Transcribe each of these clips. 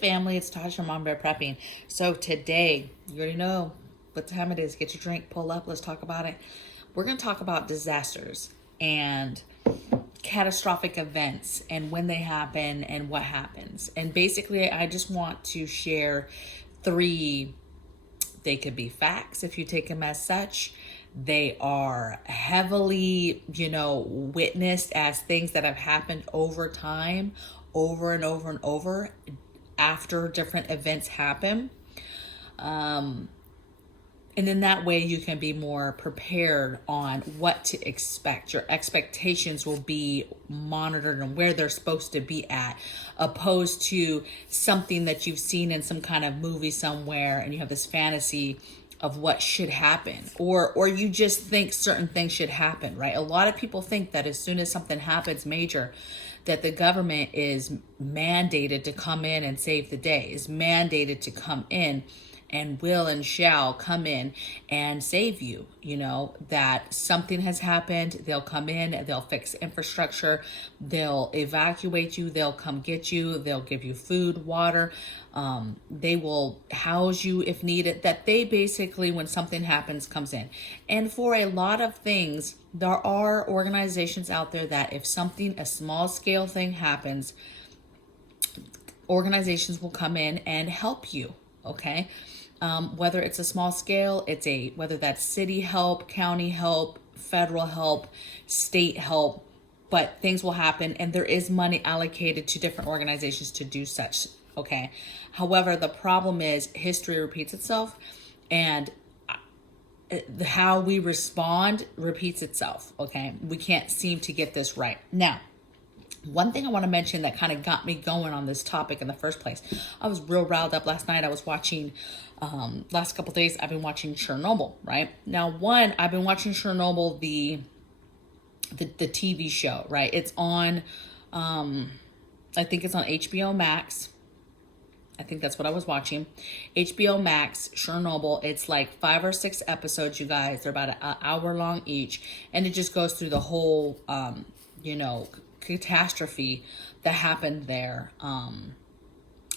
family, it's Tasha MAMABEAR Prepping. So today, you already know what time it is. Get your drink, pull up, let's talk about it. We're going to talk about disasters and catastrophic events and when they happen and what happens. And basically, I just want to share three. They could be facts if you take them as such. They are heavily, witnessed as things that have happened over time, over and over and over after different events happen. And in that way, you can be more prepared on what to expect. Your expectations will be monitored and where they're supposed to be at, opposed to something that you've seen in some kind of movie somewhere and you have this fantasy of what should happen, or you just think certain things should happen, right? A lot of people think that as soon as something happens major, that the government is mandated to come in and save the day, is mandated to come in and will and shall come in and save you. That something has happened, they'll come in, they'll fix infrastructure, they'll evacuate you, they'll come get you, they'll give you food, water, they will house you if needed. That they basically, when something happens, comes in. And for a lot of things, there are organizations out there that if something, a small scale thing happens, organizations will come in and help you, okay? Whether it's a small scale, whether that's city help, county help, federal help, state help, but things will happen and there is money allocated to different organizations to do such, okay? However, the problem is history repeats itself and how we respond repeats itself, okay? We can't seem to get this right. Now, one thing I want to mention that kind of got me going on this topic in the first place. I was real riled up last night. I was watching, last couple of days, I've been watching Chernobyl, right? Now, I've been watching Chernobyl, the TV show, right? It's on, I think it's on HBO Max. I think that's what I was watching. HBO Max, Chernobyl. It's like 5 or 6 episodes, you guys. They're about an hour long each. And it just goes through the whole, catastrophe that happened there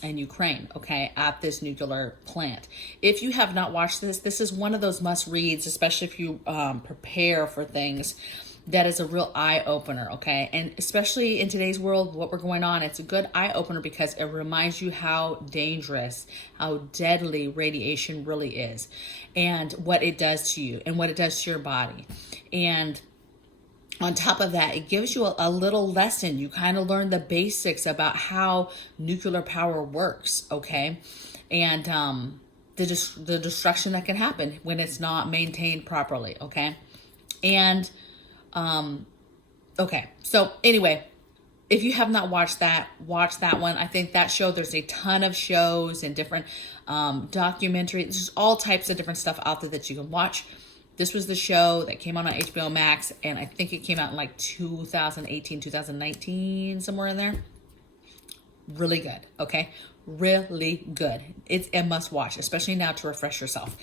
in Ukraine, okay, at this nuclear plant. If you have not watched this is one of those must reads, especially if you prepare for things. That is a real eye-opener, okay? And especially in today's world, what we're going on, it's a good eye-opener because it reminds you how dangerous, how deadly radiation really is and what it does to you and what it does to your body. And on top of that, it gives you a little lesson. You kind of learn the basics about how nuclear power works, okay? And the destruction that can happen when it's not maintained properly, okay? And, okay. So anyway, if you have not watched that, watch that one. I think that show, there's a ton of shows and different documentaries. There's all types of different stuff out there that you can watch. This was the show that came on HBO Max, and I think it came out in like 2018, 2019, somewhere in there. Really good, okay? Really good. It's a must watch, especially now to refresh yourself.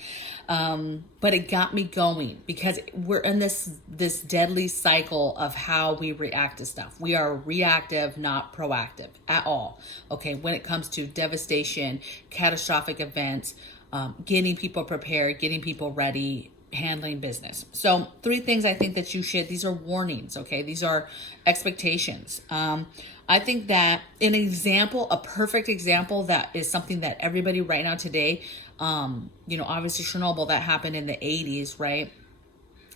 But it got me going because we're in this deadly cycle of how we react to stuff. We are reactive, not proactive at all, okay? When it comes to devastation, catastrophic events, getting people prepared, getting people ready, handling business. So 3 things I think that these are warnings, okay? These are expectations. I think that a perfect example that is something that everybody right now today, obviously Chernobyl, that happened in the 80s, right?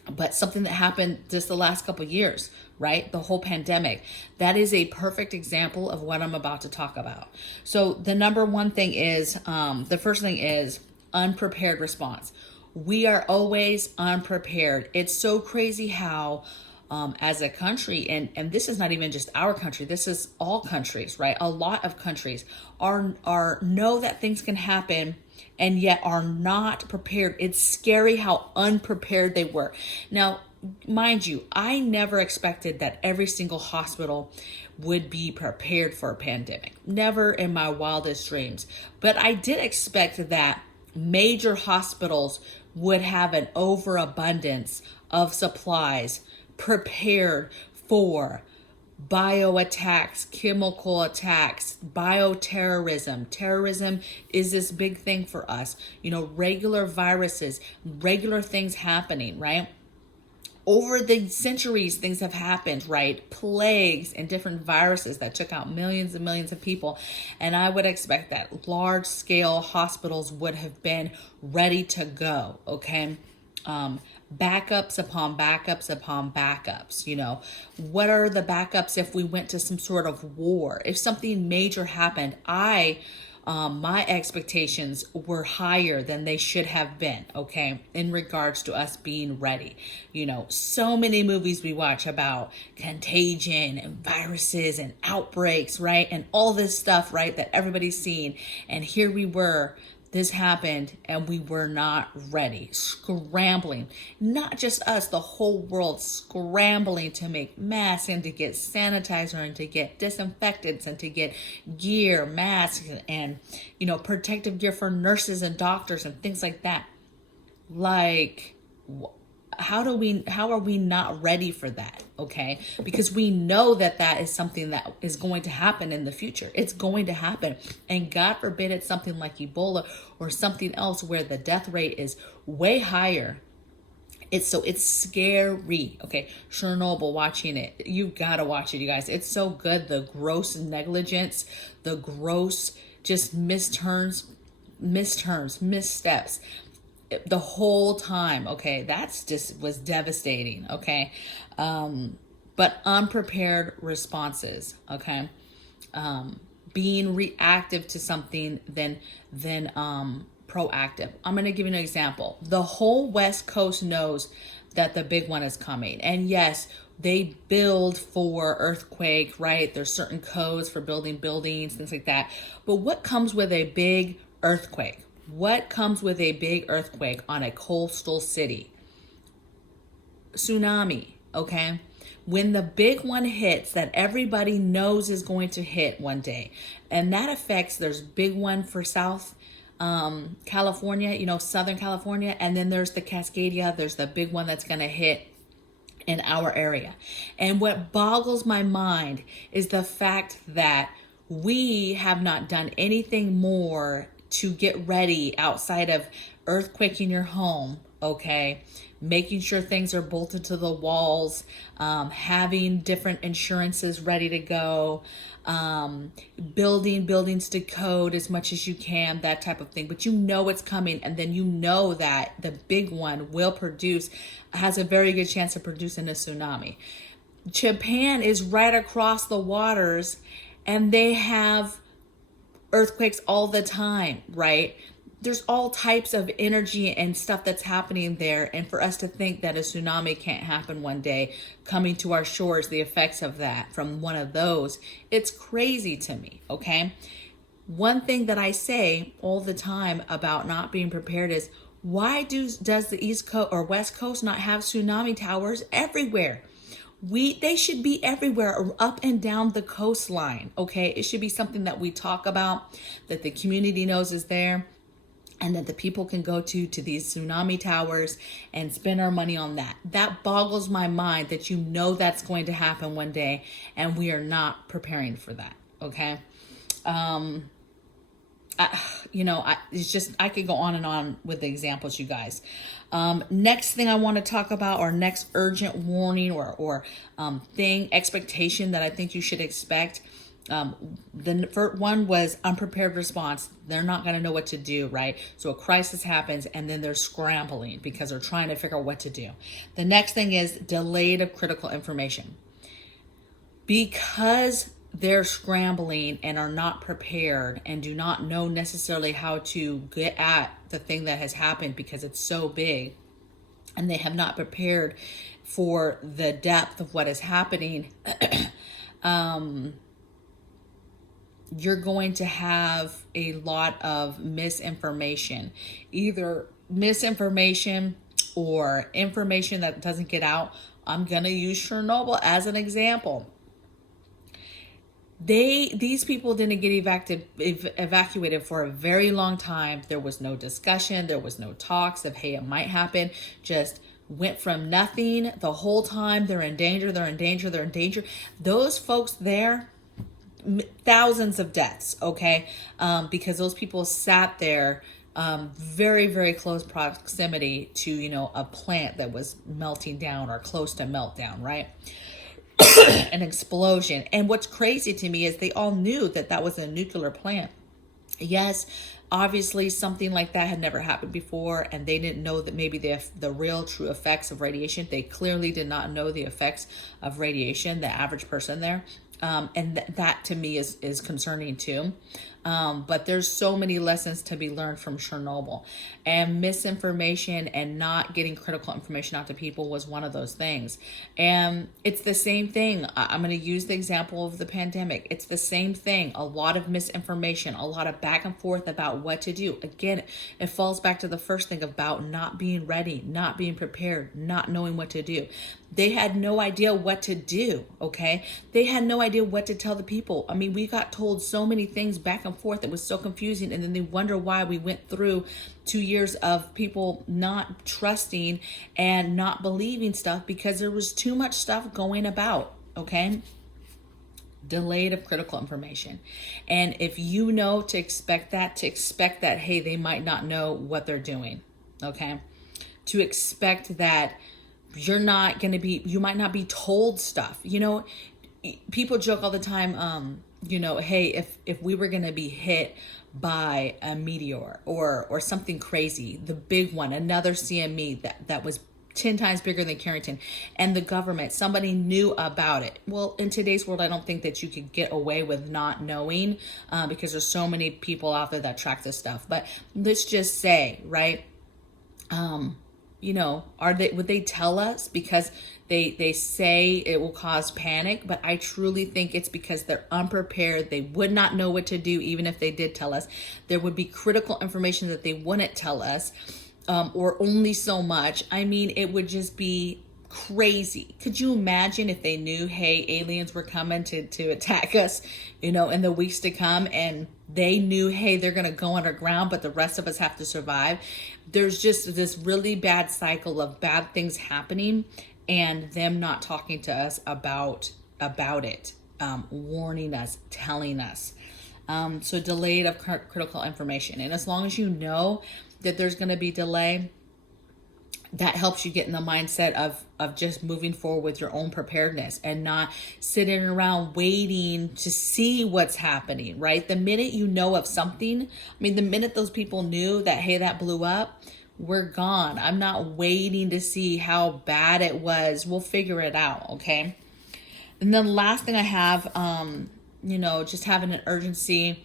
But something that happened just the last couple of years, right? The whole pandemic. That is a perfect example of what I'm about to talk about. So the number one thing is, the first thing is unprepared response. We are always unprepared. It's so crazy how, as a country, and this is not even just our country, this is all countries, right? A lot of countries are know that things can happen and yet are not prepared. It's scary how unprepared they were. Now, mind you, I never expected that every single hospital would be prepared for a pandemic. Never in my wildest dreams. But I did expect that major hospitals would have an overabundance of supplies prepared for bio attacks, chemical attacks, bioterrorism. Terrorism is this big thing for us. You know, regular viruses, regular things happening, right? Over the centuries, things have happened, right? Plagues and different viruses that took out millions and millions of people. And I would expect that large scale hospitals would have been ready to go, okay? Backups upon backups upon backups. You know, what are the backups if we went to some sort of war? If something major happened, my expectations were higher than they should have been, okay, in regards to us being ready. You know, so many movies we watch about contagion and viruses and outbreaks, right? And all this stuff, right, that everybody's seen. And here we were, this happened, and we were not ready, scrambling. Not just us, the whole world scrambling to make masks and to get sanitizer and to get disinfectants and to get gear, masks, and, you know, protective gear for nurses and doctors and things like that. Like, how are we not ready for that? Okay, because we know that is something that is going to happen in the future. It's going to happen, and God forbid it's something like Ebola or something else where the death rate is way higher. It's scary. Okay, Chernobyl, watching it, you gotta watch it, you guys. It's so good. The gross negligence, the gross just missteps, the whole time. Okay, that's just was devastating. Okay, but unprepared responses. Okay, being reactive to something than proactive. I'm going to give you an example. The whole West Coast knows that the big one is coming, and yes, they build for earthquake, right? There's certain codes for building buildings, things like that. But what comes with a big earthquake? What comes with a big earthquake on a coastal city? Tsunami, okay? When the big one hits that everybody knows is going to hit one day, and that affects, there's big one for South California, you know, Southern California, and then there's the Cascadia, there's the big one that's going to hit in our area. And what boggles my mind is the fact that we have not done anything more to get ready outside of earthquaking your home, okay? Making sure things are bolted to the walls, having different insurances ready to go, building buildings to code as much as you can, that type of thing. But you know it's coming, and then you know that the big one has a very good chance of producing a tsunami. Japan is right across the waters, and they have earthquakes all the time, right? There's all types of energy and stuff that's happening there. And for us to think that a tsunami can't happen one day coming to our shores, the effects of that from one of those, it's crazy to me, okay? One thing that I say all the time about not being prepared is, why does the East Coast or West Coast not have tsunami towers everywhere? They should be everywhere, up and down the coastline, okay? It should be something that we talk about, that the community knows is there, and that the people can go to these tsunami towers and spend our money on that. That boggles my mind that you know that's going to happen one day, and we are not preparing for that, okay? I could go on and on with the examples, you guys. Next thing I want to talk about, or next urgent warning or expectation that I think you should expect. The first one was unprepared response. They're not going to know what to do, right? So a crisis happens, and then they're scrambling because they're trying to figure out what to do. The next thing is delayed of critical information. Because they're scrambling and are not prepared and do not know necessarily how to get at the thing that has happened because it's so big, and they have not prepared for the depth of what is happening, you're going to have a lot of misinformation, either misinformation or information that doesn't get out. I'm going to use Chernobyl as an example. These people didn't get evacuated for a very long time. There was no discussion. There was no talks of, hey, it might happen. Just went from nothing the whole time. They're in danger, they're in danger, they're in danger. Those folks there, thousands of deaths, okay? Because those people sat there very, very close proximity to, a plant that was melting down or close to meltdown, right? An explosion. And what's crazy to me is they all knew that that was a nuclear plant. Yes, obviously something like that had never happened before, and they didn't know that maybe the real true effects of radiation. They clearly did not know the effects of radiation, the average person there. And that to me is concerning too. But there's so many lessons to be learned from Chernobyl, and misinformation and not getting critical information out to people was one of those things. And it's the same thing. I'm going to use the example of the pandemic. It's the same thing. A lot of misinformation, a lot of back and forth about what to do. Again, it falls back to the first thing about not being ready, not being prepared, not knowing what to do. They had no idea what to do, okay? They had no idea what to tell the people. I mean, we got told so many things back and forth. It was so confusing. And then they wonder why we went through 2 years of people not trusting and not believing stuff, because there was too much stuff going about, okay? Delayed of critical information. And if you know to expect that, hey, they might not know what they're doing, okay? To expect that you might not be told stuff. People joke all the time, hey, if we were going to be hit by a meteor or something crazy, the big one, another CME that was 10 times bigger than Carrington, and the government, somebody knew about it. Well, in today's world, I don't think that you could get away with not knowing, because there's so many people out there that track this stuff. But let's just say, right? Would they tell us because they say it will cause panic? But I truly think it's because they're unprepared. They would not know what to do even if they did tell us. There would be critical information that they wouldn't tell us, or only so much. I mean, it would just be crazy. Could you imagine if they knew, hey, aliens were coming to attack us, in the weeks to come, and they knew, hey, they're going to go underground, but the rest of us have to survive? There's just this really bad cycle of bad things happening and them not talking to us about it, warning us, telling us. So delayed of critical information. And as long as you know that there's going to be delay, that helps you get in the mindset of just moving forward with your own preparedness and not sitting around waiting to see what's happening, right? The minute you know of something, the minute those people knew that, hey, that blew up, we're gone. I'm not waiting to see how bad it was. We'll figure it out, okay? And then the last thing I have, just having an urgency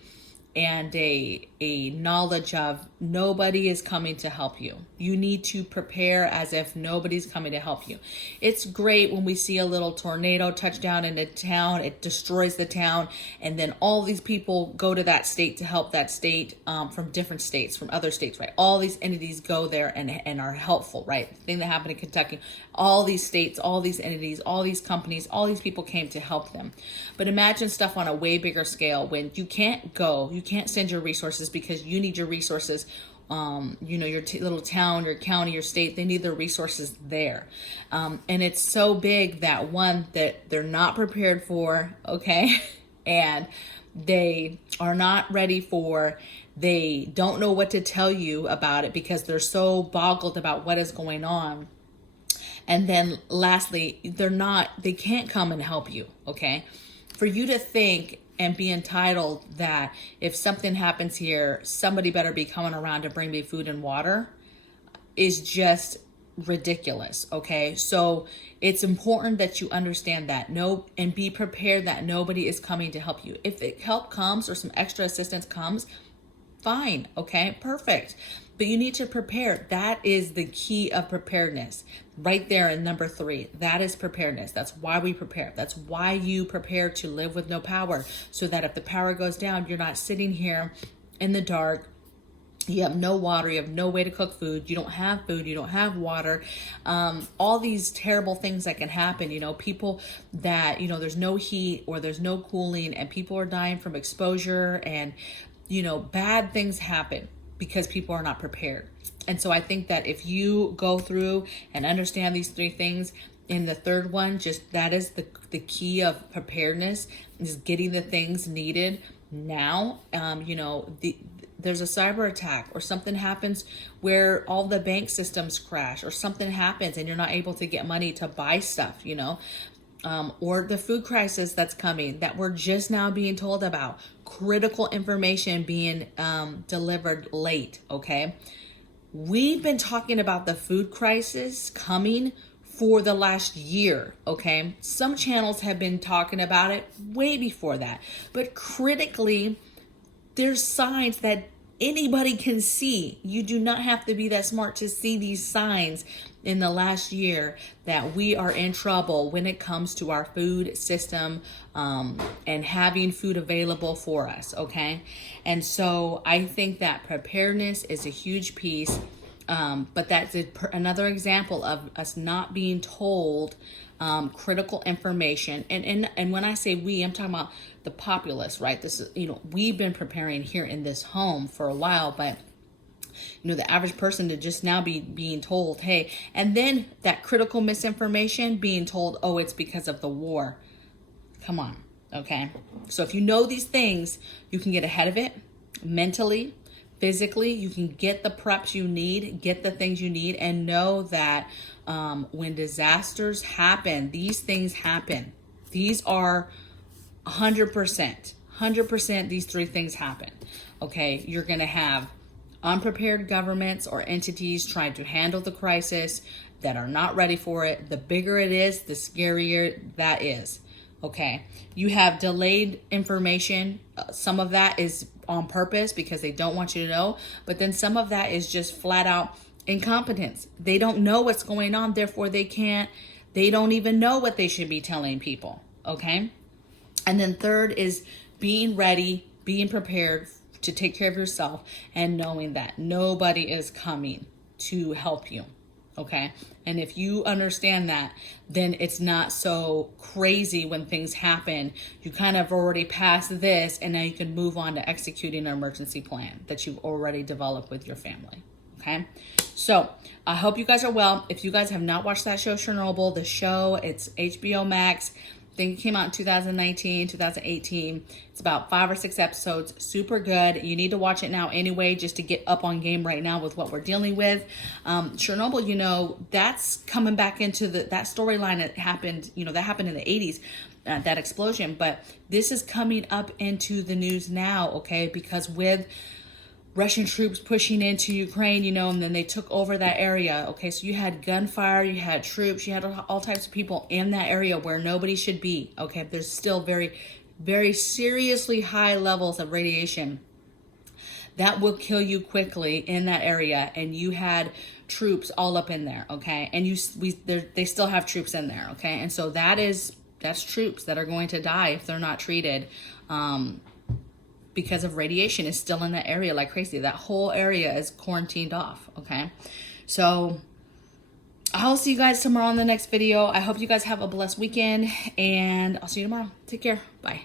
and a knowledge of nobody is coming to help you. You need to prepare as if nobody's coming to help you. It's great when we see a little tornado touch down in a town, it destroys the town, and then all these people go to that state to help that state, from different states, from other states, right? All these entities go there and are helpful, right? The thing that happened in Kentucky, all these states, all these entities, all these companies, all these people came to help them. But imagine stuff on a way bigger scale when you can't go, you can't send your resources because you need your resources. Your little town, your county, your state, they need their resources there. And it's so big that that they're not prepared for, okay? And they are not ready for, they don't know what to tell you about it because they're so boggled about what is going on. And then lastly, they can't come and help you, okay? For you to think and be entitled that if something happens here, somebody better be coming around to bring me food and water is just ridiculous, okay? So it's important that you understand that and be prepared that nobody is coming to help you. If help comes or some extra assistance comes, fine, okay, perfect. But you need to prepare. That is the key of preparedness. Right there in number 3, that is preparedness. That's why we prepare. That's why you prepare to live with no power, so that if the power goes down, you're not sitting here in the dark. You have no water, you have no way to cook food, you don't have food, you don't have water. All these terrible things that can happen, people that, there's no heat or there's no cooling and people are dying from exposure, and, bad things happen because people are not prepared. And so I think that if you go through and understand these 3 things, in the third one, just that is the key of preparedness, is getting the things needed now. You know, there's a cyber attack or something happens where all the bank systems crash, or something happens and you're not able to get money to buy stuff, you know, or the food crisis that's coming that we're just now being told about, critical information being delivered late, okay? We've been talking about the food crisis coming for the last year, okay? Some channels have been talking about it way before that, but critically, there's signs that anybody can see. You do not have to be that smart to see these signs in the last year that we are in trouble when it comes to our food system and having food available for us, okay? And so I think that preparedness is a huge piece, but that's another example of us not being told critical information. And when I say we, I'm talking about the populace, right? This is, you know, we've been preparing here in this home for a while, but you know, the average person to just now be being told, hey, and then that critical misinformation being told, oh, it's because of the war. Come on, okay? So if you know these things, you can get ahead of it mentally, physically. You can get the preps you need, get the things you need, and know that when disasters happen, these things happen. These are 100%, these 3 things happen, okay? You're gonna have unprepared governments or entities trying to handle the crisis that are not ready for it. The bigger it is, the scarier that is, okay? You have delayed information. Some of that is on purpose because they don't want you to know, but then some of that is just flat out incompetence. They don't know what's going on, therefore they don't even know what they should be telling people, okay? And then third is being ready, being prepared to take care of yourself, and knowing that nobody is coming to help you, okay? And if you understand that, then it's not so crazy when things happen. You kind of already passed this, and now you can move on to executing an emergency plan that you've already developed with your family, okay? So I hope you guys are well. If you guys have not watched that show, Chernobyl, the show, it's HBO Max. I think it came out in 2019, 2018. It's about 5 or 6 episodes. Super good. You need to watch it now anyway, just to get up on game right now with what we're dealing with. Chernobyl, you know, that's coming back into that storyline that happened, you know, that happened in the 80s, that explosion. But this is coming up into the news now, okay? Because with Russian troops pushing into Ukraine, you know, and then they took over that area. Okay, so you had gunfire, you had troops, you had all types of people in that area where nobody should be. Okay, there's still very, very seriously high levels of radiation that will kill you quickly in that area. And you had troops all up in there. Okay, and they still have troops in there. Okay, and so that's troops that are going to die if they're not treated. Because of radiation is still in that area like crazy. That whole area is quarantined off, okay? So I'll see you guys tomorrow on the next video. I hope you guys have a blessed weekend, and I'll see you tomorrow. Take care. Bye.